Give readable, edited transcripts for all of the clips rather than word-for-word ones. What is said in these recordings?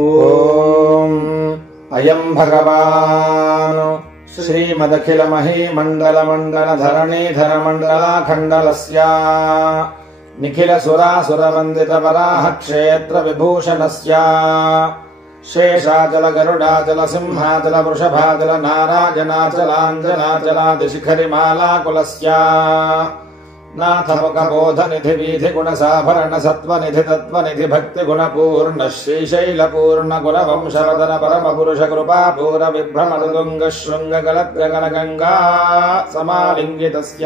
ओम अयम् भगवान् श्रीमदखिलमहीमण्डलमण्डलधरणीधर मण्डलाखण्डलस्य निखिलसुरासुरवन्दितवराह क्षेत्र विभूषणस्य शेषाचल गरुडाचल सिंहाचल वृषभाचल नारायणाचलाञ्जनाचलादिशिखरिमालाकुलस्य नाथमुखबोधनिधि वीधिगुणसाभरण सत्त्वनिधि तत्त्वनिधि भक्तिगुणपूर्ण श्रीशैलपूर्ण गुणवंशवदन परमपुरुषकृपापूर विभ्रमतुङ्ग शृङ्गगलद्गगनगङ्गा समालिङ्गितस्य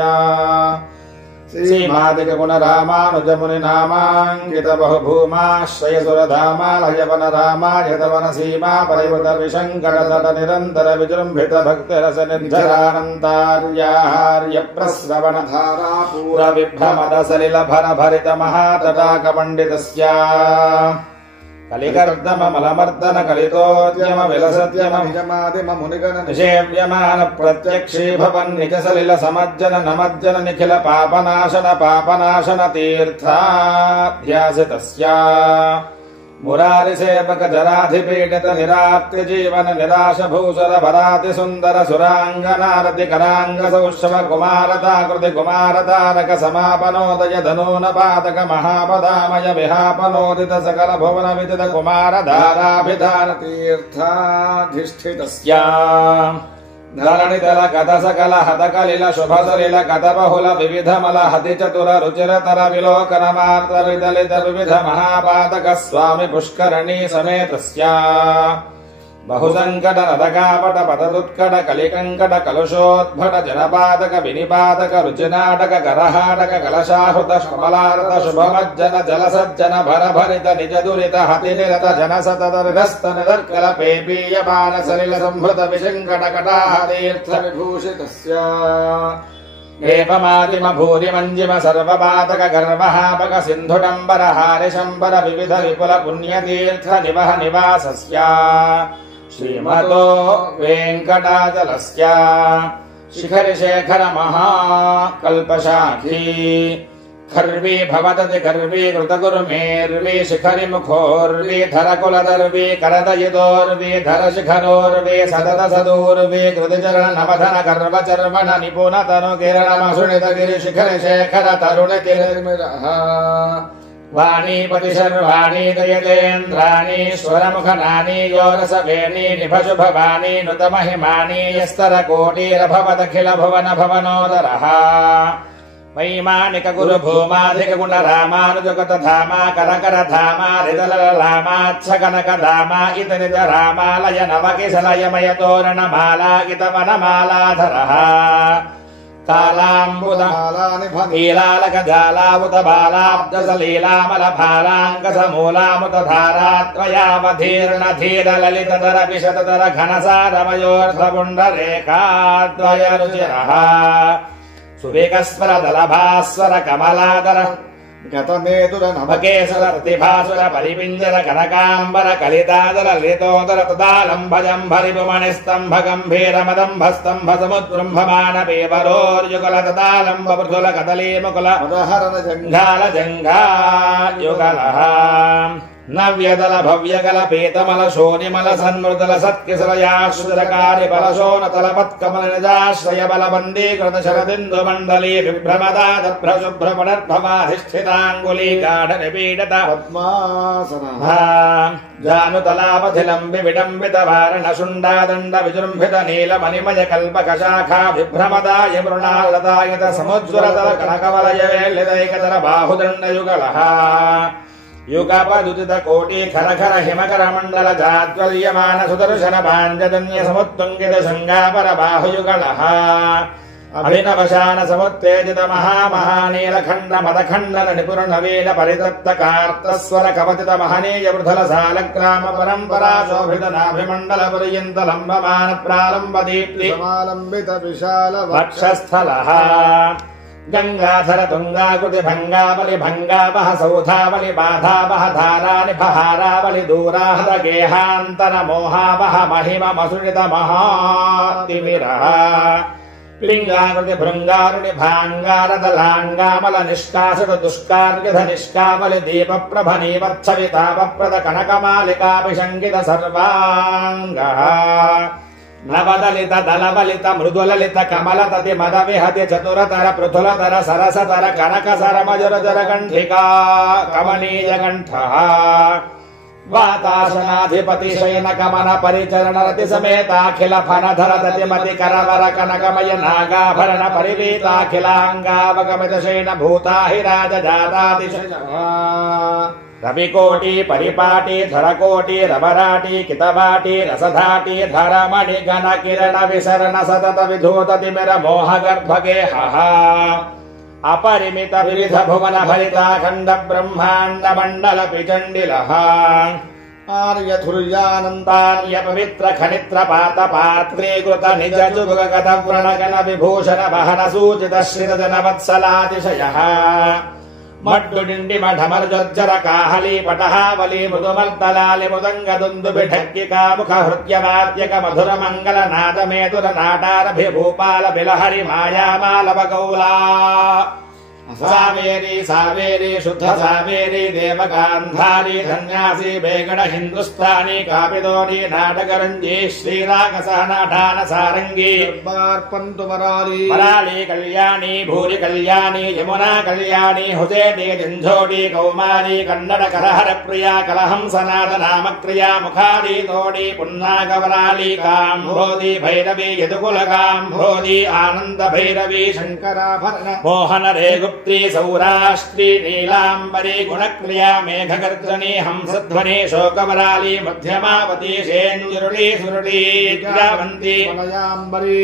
श्रीमादिकगुणरामानुजमुनिनामाङ्कित बहुभूमाश्रयसुरधामालयवन रामायतवन सीमा परिवृत विशङ्करतट निरन्तर विजृम्भित भक्तिरस निर्झरानन्तार्याहार्य प्रस्रवण धारापूर विभ्रमद सलिल भर भरित महातटाकपण्डितस्य कलिकर्दम मलमर्दन कलितोद्यम विलसद्यम निजमादिम मुनिगण निषेव्यमान प्रत्यक्षी भवन् निज सलिल समज्जन नमज्जन निखिल पापनाशन तीर्थाध्यासितस्य मुरारिसेवक जराधिपीडित निराप्ति जीवन निराश भूसर भराति सुन्दर सुरांगनारति करांग सौष्ठव कुमारताकृति कुमारतारक समापनोदय धनूनपादक महापदामय विहापनोदित सकल भुवन विदित कुमार धाराभिधान तीर्थाधिष्ठितस्य धरणितल कथ सकल हतकलिल शुभसलिल कथ बहुल विविधमल हति चतुर रुचिरतर विलोकन मार्तरिदलित विविध महापातक स्वामी पुष्करणी समेतस्य बहुसंकट नदकापट पतदुत्कट कलिकंकट कलुषोद्भट जनपादक विनिपादक रुचिनाटक करहाटक कलशाहुत कमलारत शुभमज्जन जलसज्जन भरभरित निज दुरित हतिनिरत जनसततरस्त निदर्कल पेपीयमान सलिल संभृत विशंकट कटाहतीर्थ विभूषितस्य एवमादिम भूरि मंजिम सर्वपातक गर्वहापक सिन्धुडम्बर हारिशंबर विविध विपुल पुण्यतीर्थ निवह निवासस्य श्रीमतो वेङ्कटाचलस्य शिखरि शेखर महाकल्पशाखी खर्वी भवदति गर्वी कृतगुरुमेर्वी शिखरि मुखोर्वी धरकुलदर्वी करदयितोर्वी धर शिखरोर्वी सतत सदूर्वी कृतिचरण नवधन गर्वचर्वण निपुण तनु किरणमसुणित गिरि शिखरि शेखर तरुण तिर्मिरः वाणीपति शर्वाणी दयतेन्द्राणी स्वरमुखनानी योरसवेणी निभशुभवानी नुतमहिमानी यस्तर कोटिरभवदखिल भुवन भवनोदरः वैमानिक गुरु भूमाधिक गुण रामानुजगत धामा करकर धामा हृदललामाच्छ कनक धामा इत निज रामालय नवकिशलयमय तोरण माला इत वनमालाधरः कालाम्बुदीलालक जालावुत बालाब्दसलीलामल भालाङ्कसमूलामुत धाराद्वयावधीर्ण धीर ललितधर विशतधर घनसारमयोर्धपुण्डरेखाद्वय रुचिरः सुविकस्वर दलभास्वर कमलादर गतमेतुर नभकेसर प्रतिभासुर परिपिञ्जर कनकाम्बर कलितादर लितोदर तदालम्भजम्भरिपुमणिस्तम्भ गम्भीरमदम्भस्तम्भ समुद्बृम्भमान पेवरोर्युगल तदालम्ब पृथुल कदलीमुकुल उदहरण जङ्घाल जङ्घायुगलः नव्यदल भव्यकल पीतमल शोनिमल सन्मृदल सत्किसलयाश्रुतकारी बलशोनतल पत्कमल निजाश्रय बल बन्दीकृत शरदिन्दु मण्डली विभ्रमदादभ्रशुभ्रमणर्भवाधिष्ठिताङ्गुली गाढ निपीडत पद्मासनः जानुतलावधिलम्बि विडम्बित वारण शुण्डादण्ड विजृम्भित नीलमणिमय कल्पकशाखा विभ्रमदाय मृणालदायत समुज्ज्वलतल कनकवलय वेल्लिदैकतर बाहुदण्डयुगलः युगपदुदित कोटि खर खर हिमकर मण्डल जाज्वल्यमान सुदर्शन भाञ्जधन्य समुत्तुङ्गित शृङ्गापर बाहुयुगलः अभिनवशान समुत्तेजित महामहानीलखण्ड मदखण्डन निपुण नवीन परितप्त कार्तस्वर कवतित महनीय वृधल सालग्राम परम्परा शोभित नाभिमण्डल पर्यन्त लम्बमान प्रारम्भ दीप्ति समालम्बित विशाल वक्षस्थलः गंगाधर तुंगाकृति भंगावलि भंगावह सौधावलि बाधावह धारानि बहारावलि दूराहत गेहांतर मोहावह महिम मसुनित महातिमिरः लिङ्गारुणि भृङ्गारुणि भाङ्गारदलाङ्गामल निष्कासद दुष्कार्यध निष्कामलि दीप प्रभनीवत्सवितापप्रद कनकमालिकाभिषङ्गित सर्वाङ्गः नवदलित दलवलित मृदुललित कमलतति मदविहति चतुरतर पृथुलतर सरसतर कनक सरमजुरजर कण्ठिका कमनीय कण्ठः वातासनाधिपति शयन कमन परिचरण रति समेताखिल फनधर दतिमति करवर कनकमय नागाभरण परिवीताखिलाङ्गावगमित शयन भूताहि राजजातातिशय रविकोटि परिपाटि धरकोटि रवराटि कितवाटि रसधाटि धरमणि घन किरण विसरण सतत विधूतति मिर मोह गर्भगेहः अपरिमित विविध भुवन भरिताखण्ड ब्रह्माण्ड मण्डल पिचण्डिलः आर्यथुर्यानन्तार्य पवित्र खनित्र पात पात्रीकृत निज जुगगत व्रणगण विभूषण वहन सूचित श्रित जन वत्सलातिशयः मड्डुडिण्डि मढमर्जोज्जर काहली पटहावली मृदुमर्दलालि मुदङ्ग दुन्दुभिढक्किका मुख हृत्यवाद्यक मधुर मङ्गल नाद मेतुर नाटारभिभूपाल बिलहरि मायामालव गौला सावेरी सावेरी शुद्ध सावेरी देवगान्धारी धन्यासी बेगड हिन्दुस्तानी कापिदोरी नाटकरञ्जी श्रीरागसह नाटान सारंगी बार्पन्तु वराली वराली कल्याणी भूरि कल्याणी यमुना कल्याणी हुसेटी झंझोटी कौमारी कन्नड करहर प्रिया कलहंस नाद नाम क्रिया मुखारी तोडी पुन्नागवराली काम्भोदी भैरवी यदुकुल काम्भोदी आनंद भैरवी शंकराभरण मोहन रेगु सौराष्ट्री नीलांबरी गुणक्रिया मेघगर्जनी हंसध्वनि शोकवराली मध्यमावती शेन्दुरुली सुरुली ग्रावंती मलयांबरी